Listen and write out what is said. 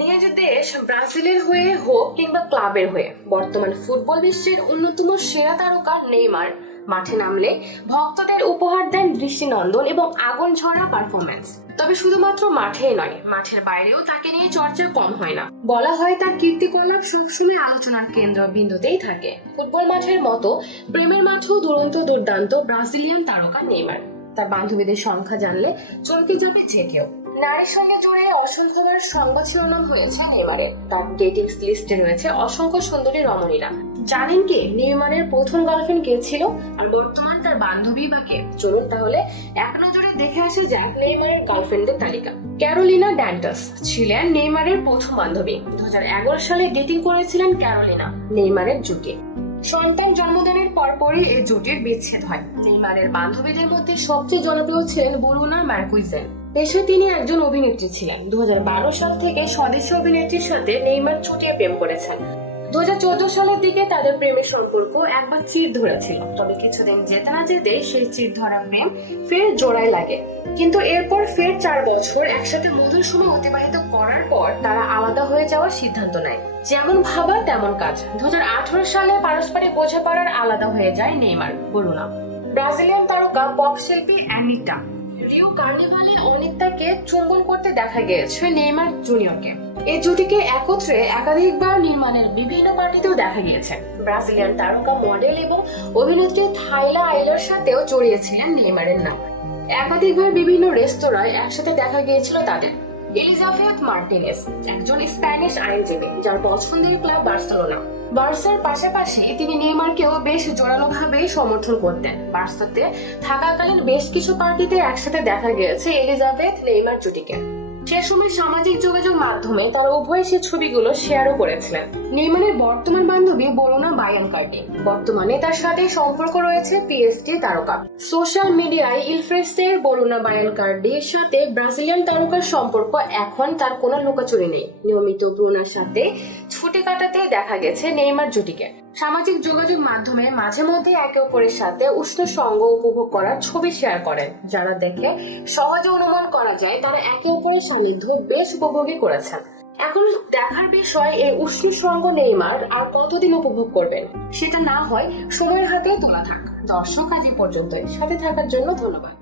নিজ দেশ ব্রাজিলের হয়ে হোক কিংবা ক্লাবের হয়ে বর্তমান ফুটবল বিশ্বের অন্যতম সেরা তারকা নেইমার মাঠে নামলে ভক্তদের উপহার দেন দৃষ্টিনন্দন এবং আগুন ঝরা পারফরমেন্স। তবে শুধুমাত্র মাঠেই নয়, মাঠের বাইরেও তাকে নিয়ে চর্চা কম হয় না। বলা হয় তার কীর্তিকলাপ সবসময় আলোচনার কেন্দ্রবিন্দুতেই থাকে। ফুটবল মাঠের মতো প্রেমের মাঠেও দুর্দান্ত ব্রাজিলিয়ান তারকা নেইমার। তার বান্ধবীদের সংখ্যা জানলে চমকে যাবে যে কেউ। নারীর সঙ্গে জুড়ে অসংখ্যবার সংবাদ শিরোনাম হয়েছে নেইমারের। তার ডেটিং লিস্টে রয়েছে অসংখ্য সুন্দরী রমণীরা। জানেন কি নেইমারের প্রথম গার্লফ্রেন্ড কে ছিল আর বর্তমান তার বান্ধবী বা কে? চলুন তাহলে এক নজরে দেখে আসা যাক নেইমারের গার্লফ্রেন্ডের তালিকা। ক্যারোলিনা ড্যান্টাস ছিলেন নেইমারের প্রথম বান্ধবী। 2011 সালে ডেটিং করেছিলেন ক্যারোলিনা নেইমারের জুটি। সন্তান জন্মদানের পরপরই এই জুটির বিচ্ছেদ হয়। নেইমারের বান্ধবীদের মধ্যে সবচেয়ে জনপ্রিয় ছিলেন ব্রুনা মার্কুইজেন। পেশায় তিনি একজন অভিনেত্রী ছিলেন। 2012 সাল থেকে স্বদেশী অভিনেত্রীর সাথে নেইমার চুটিয়ে প্রেম করেছেন। 2014 সালের দিকে তাদের প্রেমের সম্পর্ক একবার চিড় ধরেছিল, তবে কিছুদিন যেতে না যেতে সেই চিড় ধরা প্রেম ফের জোড়ায় লাগে। কিন্তু এরপর ফের 4 বছর একসাথে মধুর সময় অতিবাহিত করার পর তারা আলাদা হয়ে যাওয়ার সিদ্ধান্ত নেয়। যেমন ভাবা তেমন কাজ। 2018 সালে পারস্পরিক বোঝাপড়ার আলাদা হয়ে যায় নেইমার ব্রুনা। ব্রাজিলিয়ান তারকা পপ শিল্পী অ্যানিটা রিও কার্নিভালে অনিতাকে চুম্বন করতে দেখা গিয়েছে নেইমার জুনিয়রকে। এই জুটিকে একত্রে একাধিকবার নির্মাণের বিভিন্ন পার্টিতেও দেখা গিয়েছে। ব্রাজিলিয়ান তারকা মডেল এবং অভিনেত্রী থাইলা আইলার সাথেও জড়িয়েছিলেন নেইমারের নাম। একাধিকবার বিভিন্ন রেস্তোরাঁয় একসাথে দেখা গিয়েছিল তাদের। এলিজাবেথ মার্টিনেজ একজন স্প্যানিশ আইনজীবী, যার পছন্দের ক্লাব বার্সেলোনা। বার্সার পাশাপাশি তিনি নেইমারকেও বেশ জোরালোভাবে সমর্থন করতেন। বার্সাতে থাকাকালীন বেশ কিছু পার্টিতে একসাথে দেখা গিয়েছে এলিজাবেথ নেইমার জুটিকে। সে সময় সামাজিক যোগাযোগ মাধ্যমে তারা উভয় সেই ছবিগুলো শেয়ারও করেছিলেন। নেইমারের বর্তমান বান্ধবী ব্রুনা বায়ানকার্ডি। বর্তমানে তার সাথে সম্পর্ক রয়েছে পিএসজি তারকা। সোশ্যাল মিডিয়ায় ইলফ্রেসের ব্রুনা বায়ানকার্ডির সাথে ব্রাজিলিয়ান তারকার সম্পর্ক এখন তার কোনো লুকাচুরি নেই। নিয়মিত ব্রুনার সাথে ছুটি কাটাতে দেখা গেছে নেইমার জুটিকে। সামাজিক যোগাযোগ মাধ্যমে মাঝে মধ্যে একে অপরের সাথে উষ্ণ সঙ্গ উপভোগ করার ছবি শেয়ার করেন, যারা দেখে সহজে অনুমান করা যায় তারা একে অপরের সান্নিধ্য বেশ উপভোগই করেছেন। এখন দেখার বিষয় এই উষ্ণ সঙ্গ নেইমার আর কতদিন উপভোগ করবেন, সেটা না হয় সময়ের হাতেও তোলা থাক। দর্শক আজ এই পর্যন্তই। সাথে থাকার জন্য ধন্যবাদ।